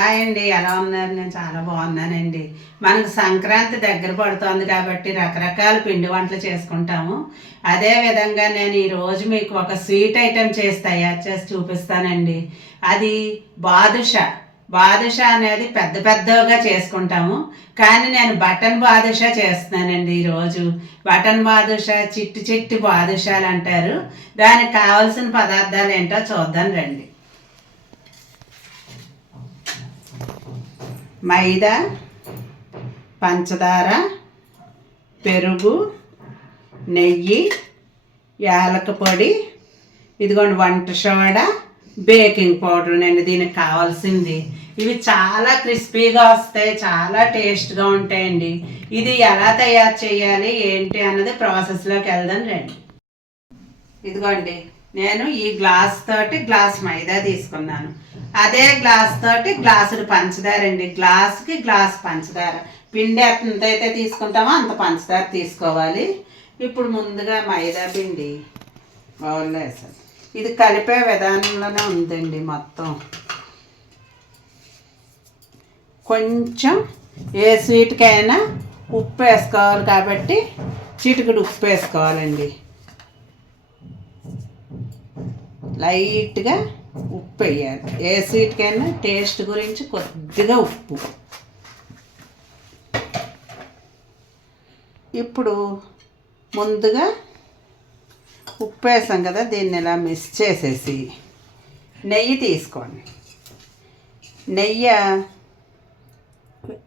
Hi అండి ఎలా ఉన్నారు? నేను చాలా బాగున్నానండి. మనకు సంక్రాంతి దగ్గర పడుతోంది కాబట్టి రకరకాల పిండి వంటలు చేసుకుంటాము. అదే విధంగా నేను ఈరోజు మీకు ఒక స్వీట్ ఐటెం చేసి తయారు చేసి చూపిస్తానండి. అది బాదుషా. బాదుషా అనేది పెద్ద పెద్దగా చేసుకుంటాము. కానీ నేను బటన్ బాదుషా చేస్తున్నానండి ఈరోజు బటన్ బాదుషా చిట్టి చిట్టి బాదుషాలు అంటారు. దానికి కావాల్సిన పదార్థాలు ఏంటో చూద్దాం రండి. మైదా పంచదార పెరుగు నెయ్యి యాలక పొడి ఇదిగోండి వంట సోడా బేకింగ్ పౌడర్ అండి దీనికి కావాల్సింది. ఇవి చాలా క్రిస్పీగా వస్తాయి చాలా టేస్ట్గా ఉంటాయండి. ఇది ఎలా తయారు చేయాలి ఏంటి అన్నది ప్రాసెస్లోకి వెళ్దాం రండి. ఇదిగోండి నేను ఈ గ్లాస్ తోటి గ్లాస్ మైదా తీసుకున్నాను. అదే గ్లాస్ తోటి గ్లాసుడు పంచదార అండి. గ్లాస్కి గ్లాస్ పంచదార. పిండి ఎంత అయితే తీసుకుంటామో అంత పంచదార తీసుకోవాలి. ఇప్పుడు ముందుగా మైదా పిండి బౌల్లో వేసాను. ఇది కలిపే విధానంలోనే ఉందండి మొత్తం. కొంచెం ఏ స్వీట్కైనా ఉప్పు వేసుకోవాలి కాబట్టి చిటికడు ఉప్పు వేసుకోవాలండి. లైట్గా ఉప్పు వేయాలి ఏ స్వీట్కైనా టేస్ట్ గురించి కొద్దిగా ఉప్పు. ఇప్పుడు ముందుగా ఉప్పు వేసాం కదా దీన్ని ఇలా మిక్స్ చేసేసి నెయ్యి తీసుకోండి. నెయ్యి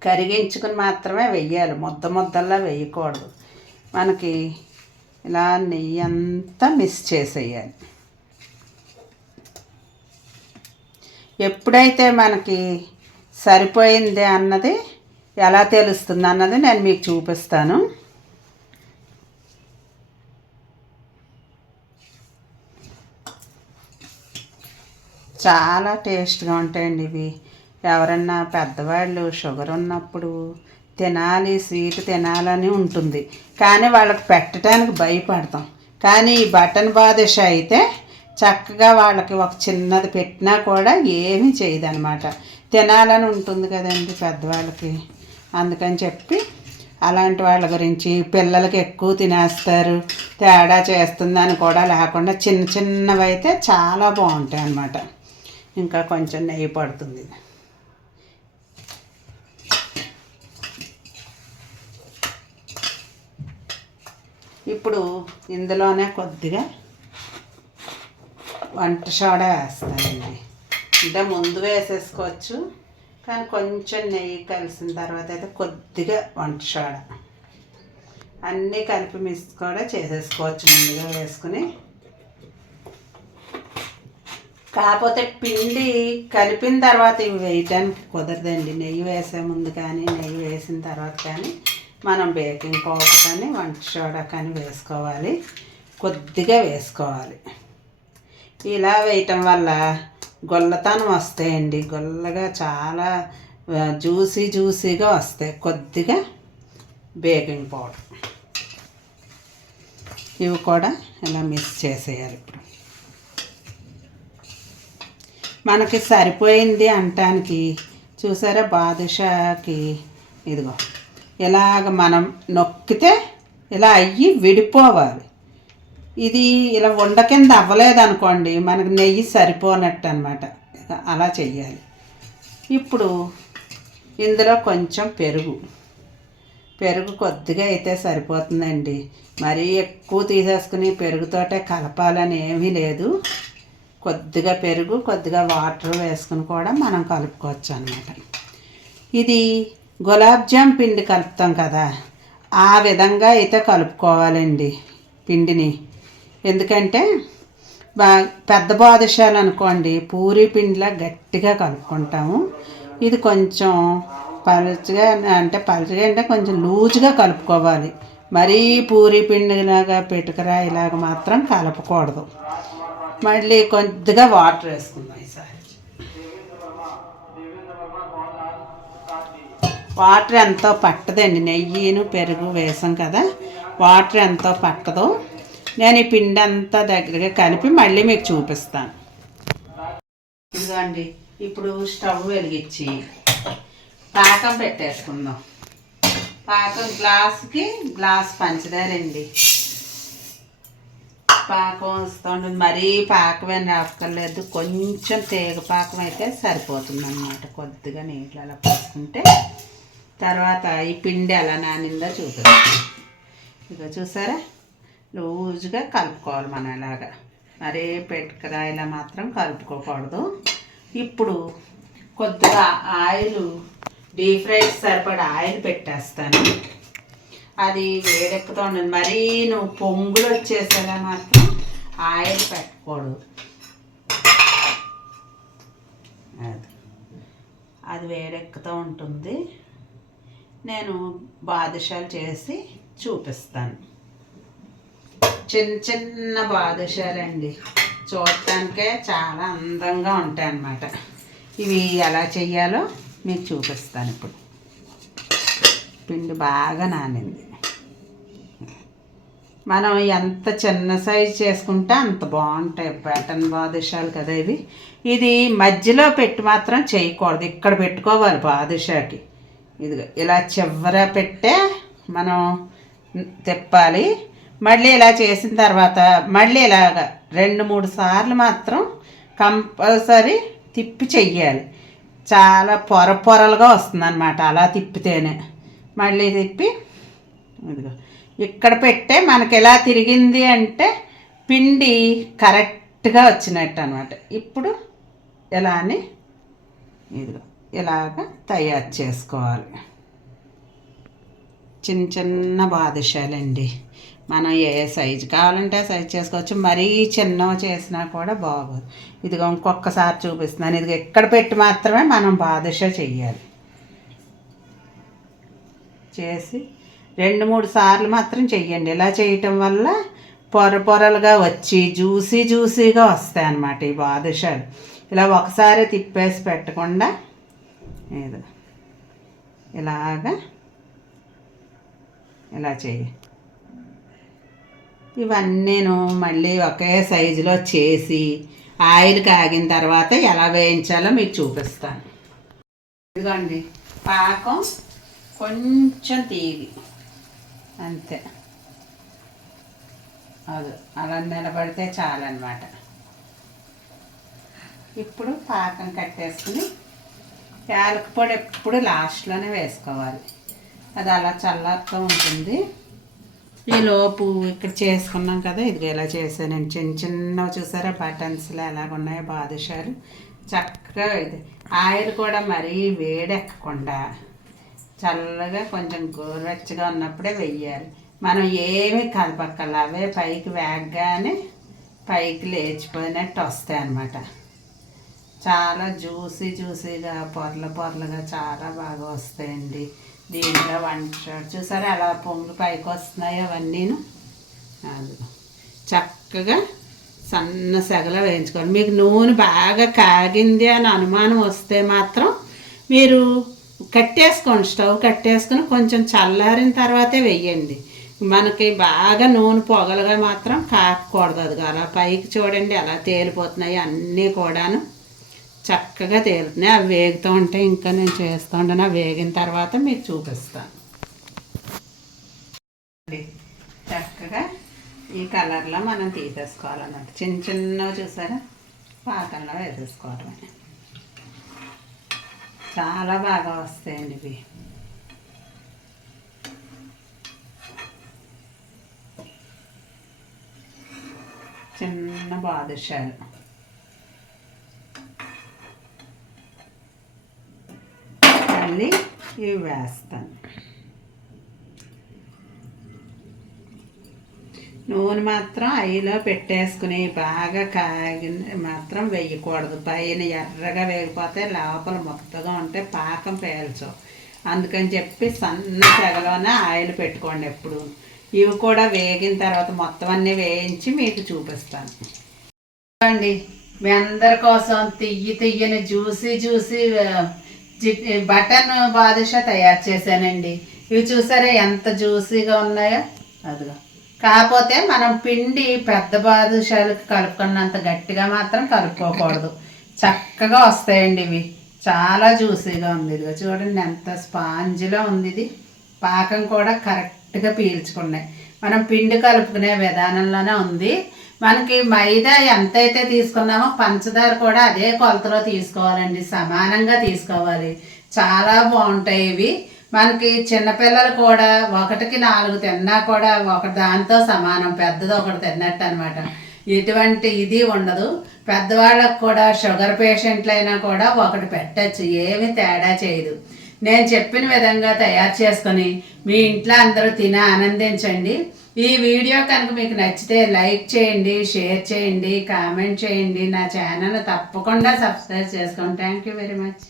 కరిగించుకుని మాత్రమే వెయ్యాలి ముద్ద ముద్దల్లా వేయకూడదు మనకి ఇలా నెయ్యి అంతా మిక్స్ చేసేయాలి. ఎప్పుడైతే మనకి సరిపోయింది అన్నది ఎలా తెలుస్తుంది అన్నది నేను మీకు చూపిస్తాను. చాలా టేస్ట్గా ఉంటాయండి ఇవి. ఎవరన్నా పెద్దవాళ్ళు షుగర్ ఉన్నప్పుడు తినాలి స్వీట్ తినాలని ఉంటుంది. కానీ వాళ్ళకి పెట్టడానికి భయపడతాం. కానీ ఈ బటన్ బాదుషా అయితే చక్కగా వాళ్ళకి ఒక చిన్నది పెట్టినా కూడా ఏమీ చేయదనమాట తినాలని ఉంటుంది కదండి పెద్దవాళ్ళకి. అందుకని చెప్పి అలాంటి వాళ్ళ గురించి పిల్లలకి ఎక్కువ తినేస్తారు తేడా చేస్తుందని కూడా లేకుండా చిన్న చిన్నవి అయితే చాలా బాగుంటాయి అన్నమాట. ఇంకా కొంచెం నెయ్యి పడుతుంది. ఇప్పుడు ఇందులోనే కొద్దిగా వంట సోడా వేస్తానండి. అంటే ముందు వేసేసుకోవచ్చు కానీ కొంచెం నెయ్యి కలిసిన తర్వాత అయితే కొద్దిగా వంట సోడా అన్నీ కలిపి మిస్ కూడా చేసేసుకోవచ్చు ముందుగా వేసుకుని. కాకపోతే పిండి కలిపిన తర్వాత ఇవి వేయటానికి కుదరదండి. నెయ్యి వేసే ముందు కానీ నెయ్యి వేసిన తర్వాత కానీ మనం బేకింగ్ పౌడర్ కానీ వంట సోడా కానీ వేసుకోవాలి. కొద్దిగా వేసుకోవాలి. ఇలా వేయటం వల్ల గొల్లతనం వస్తాయండి. గొల్లగా చాలా జ్యూసీ జ్యూసీగా వస్తాయి. కొద్దిగా బేకింగ్ పౌడర్. ఇవి కూడా ఇలా మిక్స్ చేసేయాలి ఇప్పుడు. మనకి సరిపోయింది అంటానికి చూసారా బాదుషాకి? ఇదిగో ఇలాగ మనం నొక్కితే ఇలా అయ్యి విడిపోవాలి. ఇది ఇలా ఉండ కింద అవ్వలేదనుకోండి మనకు నెయ్యి సరిపోనట్టు అనమాట అలా చెయ్యాలి. ఇప్పుడు ఇందులో కొంచెం పెరుగు. పెరుగు కొద్దిగా అయితే సరిపోతుందండి. మరీ ఎక్కువ తీసేసుకుని పెరుగుతోటే కలపాలని ఏమీ లేదు. కొద్దిగా పెరుగు కొద్దిగా వాటర్ వేసుకుని కూడా మనం కలుపుకోవచ్చు అనమాట ఇది గులాబ్ జామ్ పిండి కలుపుతాం కదా ఆ విధంగా అయితే కలుపుకోవాలండి పిండిని. ఎందుకంటే బా పెద్ద బాదుషాలు అనుకోండి పూరి పిండిలా గట్టిగా కలుపుకుంటాము. ఇది కొంచెం పలచగా అంటే పలచగా అంటే కొంచెం లూజ్గా కలుపుకోవాలి. మరీ పూరి పిండిలాగా పెట్టుకురా మాత్రం కలపకూడదు. మళ్ళీ కొద్దిగా వాటర్ వేసుకుందాం ఈసారి. వాటర్ ఎంతో పట్టదండి. నెయ్యిను పెరుగు వేసాం కదా వాటర్ ఎంతో పట్టదు. నేను ఈ పిండి అంతా దగ్గరగా కలిపి మళ్ళీ మీకు చూపిస్తాను. ఇదిగోండి ఇప్పుడు స్టవ్ వెలిగించి పాకం పెట్టేసుకుందాం. పాకం గ్లాస్కి గ్లాస్ పంచదారండి. పాకం వస్తుంది మరీ పాకమేం రాక్కర్లేదు. కొంచెం తీగ పాకం అయితే సరిపోతుందన్నమాట. కొద్దిగా నీళ్ళు అలా పోసుకుంటే తర్వాత ఈ పిండి ఎలా నానిందో చూపిస్తాం ఇక చూసారా? లూజుగా కలుపుకోవాలి మనం ఇలాగా. మరే పెట్టుకురా ఇలా మాత్రం కలుపుకోకూడదు. ఇప్పుడు కొద్దిగా ఆయిల్ డీప్ ఫ్రైకి సరిపడా ఆయిల్ పెట్టేస్తాను. అది వేడెక్కుతూ ఉండదు మరీ నువ్వు పొంగులు వచ్చేసేలా మాత్రం ఆయిల్ పెట్టకూడదు. అది. అది వేడెక్కుతూ ఉంటుంది. నేను బాదుషాలు చేసి చూపిస్తాను. చిన్న చిన్న బాదుషాలండి చూడటానికే చాలా అందంగా ఉంటాయి అన్నమాట. ఇవి ఎలా చెయ్యాలో మీకు చూపిస్తాను ఇప్పుడు. పిండి బాగా నానింది. మనం ఎంత చిన్న సైజు చేసుకుంటే అంత బాగుంటాయి బటన్ బాదుషాలు కదా ఇవి. ఇది మధ్యలో పెట్టి మాత్రం చేయకూడదు. ఇక్కడ పెట్టుకోవాలి బాదుషాకి. ఇది ఇలా చివర పెట్టే మనం తిప్పాలి. మళ్ళీ ఇలా చేసిన తర్వాత మళ్ళీ ఇలాగ రెండు మూడు సార్లు మాత్రం కంపల్సరీ తిప్పి చెయ్యాలి. చాలా పొర పొరలుగా వస్తుంది అనమాట అలా తిప్పితేనే. మళ్ళీ తిప్పి ఇదిగో. ఇక్కడ పెట్టే మనకి ఎలా తిరిగింది అంటే పిండి కరెక్ట్గా వచ్చినట్టు అనమాట ఇప్పుడు ఎలా అని ఇదిగో ఇలాగ తయారు చేసుకోవాలి. చిన్న చిన్న బాదుషాలండి. మనం ఏ సైజు కావాలంటే ఆ సైజు చేసుకోవచ్చు. మరీ చిన్నవి చేసినా కూడా బాగోదు. ఇదిగో ఇంకొకసారి చూపిస్తున్నాను. ఇది ఎక్కడ పెట్టి మాత్రమే మనం బాదుషా చెయ్యాలి. చేసి రెండు మూడు సార్లు మాత్రం చెయ్యండి. ఇలా చేయటం వల్ల పొర పొరలుగా వచ్చి జ్యూసీ జ్యూసీగా వస్తాయి అన్నమాట ఈ బాదుషాలు. ఇలా ఒకసారి తిప్పేసి పెట్టకుండా ఇది ఇలాగా ఇలా చేయి ఇవన్నీ నేను మళ్ళీ ఒకే సైజులో చేసి ఆయిల్ కాగిన తర్వాత ఎలా వేయించాలో మీకు చూపిస్తాను. ఇదిగోండి పాకం కొంచెం తీగి అంతే. అది అలా నిలబడితే చాలన్నమాట. ఇప్పుడు పాకం కట్టేసుకుని యాలక పొడి ఎప్పుడు లాస్ట్లోనే వేసుకోవాలి. అది అలా చల్లారుతూ ఉంటుంది. ఈ లోపు ఇక్కడ చేసుకున్నాం కదా ఇది ఇలా చేశాను చిన్న చిన్నవి చూసారా? బటన్స్లో ఎలాగున్నాయో బాదుషాలు చక్కగా ఇది. ఆయిల్ కూడా మరీ వేడెక్కకుండా చల్లగా కొంచెం గోరువెచ్చగా ఉన్నప్పుడే వెయ్యాలి. మనం ఏమి కలపక్కల అవే పైకి వేగగానే పైకి లేచిపోయినట్టు వస్తాయి అన్నమాట. చాలా జ్యూసీ జ్యూసీగా పొరల పొరలుగా చాలా బాగా వస్తాయండి. దీనిలో వంట చూసారా అలా పొంగు పైకి వస్తున్నాయో అవన్నీను? అది చక్కగా సన్న సెగల వేయించుకోవాలి. మీకు నూనె బాగా కాగింది అని అనుమానం వస్తే మాత్రం మీరు కట్టేసుకోండి. స్టవ్ కట్టేసుకుని కొంచెం చల్లారిన తర్వాతే వెయ్యండి మనకి బాగా నూనె పొగలుగా మాత్రం కాకూడదు. అది అలా పైకి చూడండి అలా తేలిపోతున్నాయి అన్నీ కూడాను. చక్కగా తేలుతున్నాయి అవి వేగుతూ ఉంటే ఇంకా నేను చేస్తూ ఉంటాను అవి వేగిన తర్వాత మీకు చూపిస్తాను చక్కగా ఈ కలర్లో మనం తీసేసుకోవాలన్నమాట. చిన్న చిన్నవి చూసారా? పాకంలో వేసేసుకోవడమే చాలా బాగా వస్తాయండి ఇవి. చిన్న బాదుషాలు. మళ్ళీ ఇవి వేస్తాను. నూనె మాత్రం అయిలో పెట్టేసుకుని బాగా కాగిన మాత్రం వేయకూడదు. పైన ఎర్రగా వేగిపోతే లోపల మొత్తగా ఉంటే పాకం పేల్చవు. అందుకని చెప్పి సన్న తెగలోనే ఆయిల్ పెట్టుకోండి ఎప్పుడు. ఇవి కూడా వేగిన తర్వాత మొత్తం అన్నీ వేయించి మీకు చూపిస్తాను. అండి మీ అందరి కోసం తియ్యి తియ్యని జ్యూసీ జ్యూసీ బటన్ బాదుషా తయారు చేశానండి. ఇవి చూసారా ఎంత జ్యూసీగా ఉన్నాయో? అదిగో. కాకపోతే మనం పిండి పెద్ద బాదుషాలకు కలుపుకున్నంత గట్టిగా మాత్రం కలుపుకోకూడదు. చక్కగా వస్తాయండి ఇవి. చాలా జ్యూసీగా ఉంది. ఇదిగో చూడండి ఎంత స్పాంజ్లో ఉంది ఇది. పాకం కూడా కరెక్ట్గా పీల్చుకున్నాయి. మనం పిండి కలుపుకునే విధానంలోనే ఉంది. మనకి మైదా ఎంతైతే తీసుకున్నామో పంచదార కూడా అదే కొలతలో తీసుకోవాలండి. సమానంగా తీసుకోవాలి. చాలా బాగుంటాయి ఇవి. మనకి చిన్నపిల్లలు కూడా ఒకటికి నాలుగు తిన్నా కూడా ఒక దాంతో సమానం. పెద్దది ఒకటి తిన్నట్టు అనమాట ఎటువంటి ఇది ఉండదు. పెద్దవాళ్ళకు కూడా షుగర్ పేషెంట్లైనా కూడా ఒకటి పెట్టచ్చు. ఏమి తేడా చేయదు. నేను చెప్పిన విధంగా తయారు చేసుకొని మీ ఇంట్లో అందరూ తిని ఆనందించండి. ఈ వీడియో కనుక మీకు నచ్చితే లైక్ చేయండి షేర్ చేయండి కామెంట్ చేయండి. నా ఛానల్ తప్పకుండా సబ్స్క్రైబ్ చేసుకోండి. Thank you very much